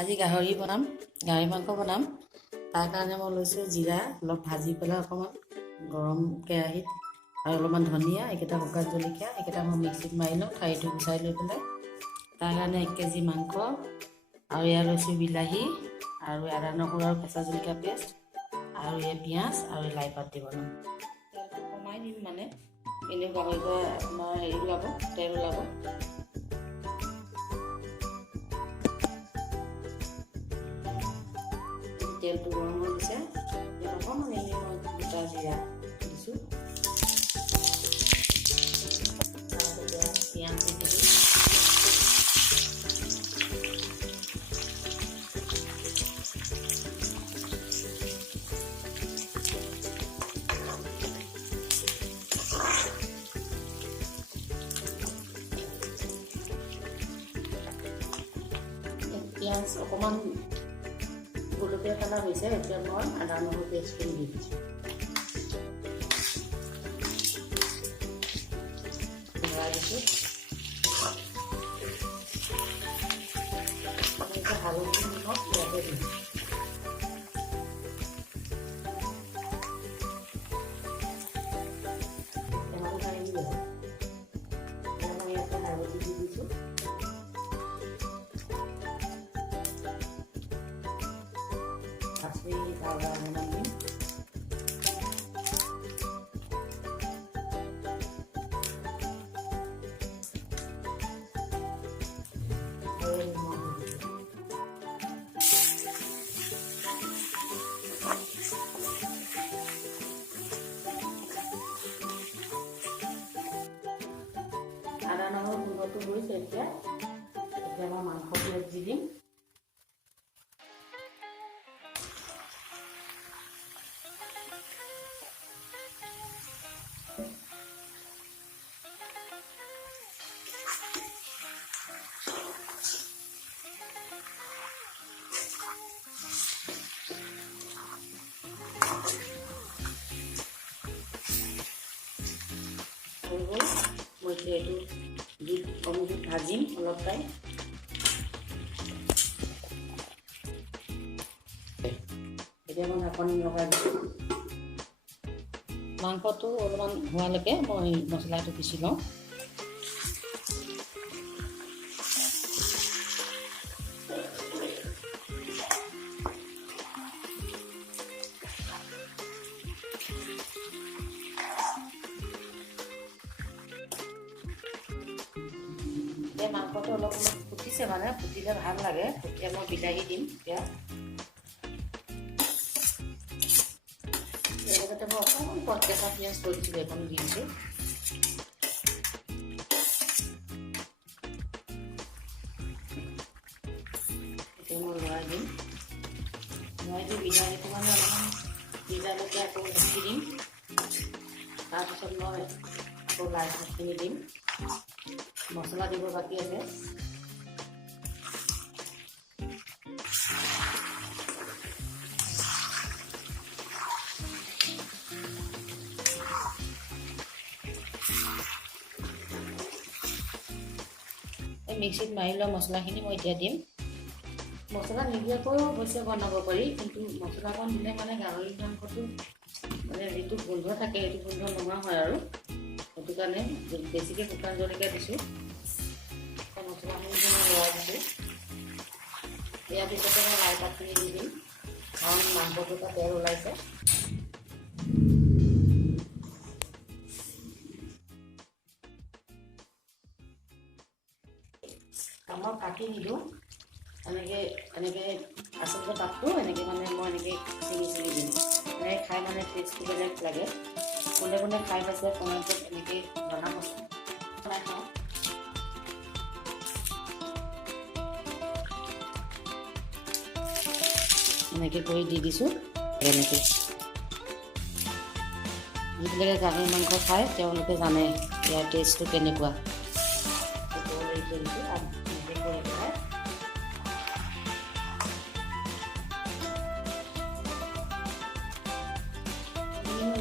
আজি গাহৰি বনাম, গাহৰি মাংস বনাম। তাৰ কাৰণে মই লৈছোঁ জিৰা অলপ ভাজি পেলাই অকণমান গৰম কেৰাহীত, আৰু অলপমান ধনিয়া, এইকেইটা শুকান জলকীয়া, এইকেইটা মই মিক্সিত মাৰি লওঁ, ঠাৰিটো গুচাই লৈ পেলাই। তাৰ কাৰণে 1 কেজি মাংস, আৰু ইয়াত লৈছোঁ বিলাহী, আৰু আদা নহৰু আৰু কেঁচা জলকীয়া পেষ্ট, আৰু এই পিঁয়াজ আৰু লাই পাত দি বনাম। তেলটো কমাই দিম, মানে এনেও গাহৰি পৰা আপোনাৰ হেৰি ওলাব, তেল ওলাব। তেলটো গৰম হৈ গৈছে, অকণমান এনেই মই গোটা জিৰা দিছোঁ, তাৰপিছত পিঁয়াজ দি দিছোঁ। পিঁয়াজ অকণমান গোলপীয়া কালাৰ হৈছে, এতিয়া মই আদা নহৰু পেষ্টখিনি দি দিছোঁ। লৰাই দিছোঁ। হালধি নিমখ ইয়াতে দিম। টেমাটো মাৰি দিলোঁ, মই ইয়াতে হালধি দি দিছোঁ। কাশ্মীৰী পাউডাৰ অকণমান দিম। আদা নহৰু গোন্ধটো হৈছে, এতিয়া মই মাংসটো ইয়াত দি দিম। হৈ গ'ল, মই এতিয়া এইটো দি কমকৈ ভাজিম অলপ টাইম। এতিয়া মই ঢাকনি লগাই দিছোঁ। মাংসটো অলপমান হোৱালৈকে মই মছলাটো পিচি লওঁ। মাংসটো অলপ ফুটিছে, মানে ফুটিলে ভাল লাগে। তেতিয়া মই বিলাহী দিম। এতিয়া লগতে মই অকণমান কেঁচা পিঁয়াজ কৰিছিলোঁ, এখন দি দিছোঁ। এতিয়া মই লৰাই দিম। লৰাই দি বিলাহীটো মানে অলপমান সিজালৈকে আকৌ ঢাকি দিম। তাৰপিছত মই আকৌ লাই শাকখিনি দিম। মছলা দিব বাকী আছে। এই মিক্সিত মাৰি লোৱা মছলাখিনি মই এতিয়া দিম। মছলা নিদিয়াকৈও অৱশ্যে বনাব পাৰি, কিন্তু মছলাকণ দিলে মানে গাহৰি মাংসটো মানে যিটো গোন্ধ থাকে, সেইটো গোন্ধ নোহোৱা হয় আৰু। সেইটো কাৰণে বেছিকৈ শুকান জলকীয়া দিছোঁ। মছলাখিনি মই লৰাই দিছোঁ। ইয়াৰ পিছতে মই লাই পাতখিনি দি দিম, কাৰণ মাংসটোৰ পৰা তেল ওলাইছে। মই কাটি নিদিওঁ, এনেকৈ আচলতে পাতটো এনেকৈ মানে মই এনেকৈ চিঙি দিম। এনেকৈ খাই মানে টেষ্টটো বেলেগ লাগে। কোনে কোনে খাই পাইছে কমেণ্টত এনেকৈ জনাব, বনাই খাওঁ। এনেকৈ কৰি দি দিছোঁ। এনেকৈ যিবিলাকে গাহৰি মাংস খায় তেওঁলোকে জানে ইয়াৰ টেষ্টটো কেনেকুৱা।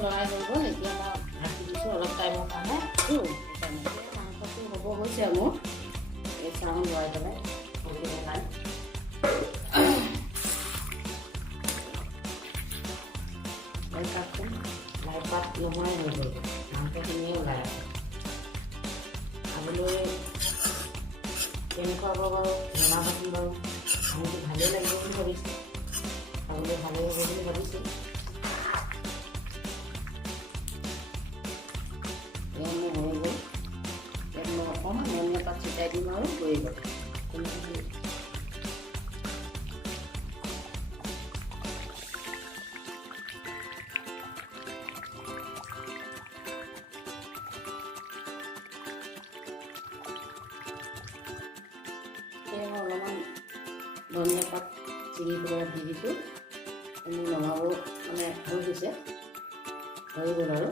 লৰাই হৈ গ'ল, এতিয়া মই ঢাকি দিছোঁ অলপ টাইমৰ কাৰণে। মাংসটো হ'ব হৈছে মোৰ, এই চাউল লৰাই পেলাই নাই। বাৰু জনাবাচোন বাৰু, মোৰতো ভালেই লাগিব বুলি ভাবিছোঁ, খাবলৈ ভালেই হ'ব বুলি ভাবিছোঁ। এয়া মোৰ হৈ গ'ল, ইয়াত মই অকণমান ধনিয়া পাত ছটিয়াই দিম আৰু হৈ গ'ল। অলপমান ধনিয়া পাত চিঙি পেলাই দি দিছোঁ, মোৰ নমাব মানে হৈ গৈছে, হৈ গ'ল আৰু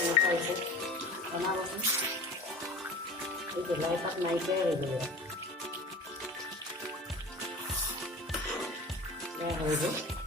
এনেকুৱা হৈছে বনাবচোন। এই লাই পাত নাইকিয়াই হৈ গ'ল, হৈ গ'ল।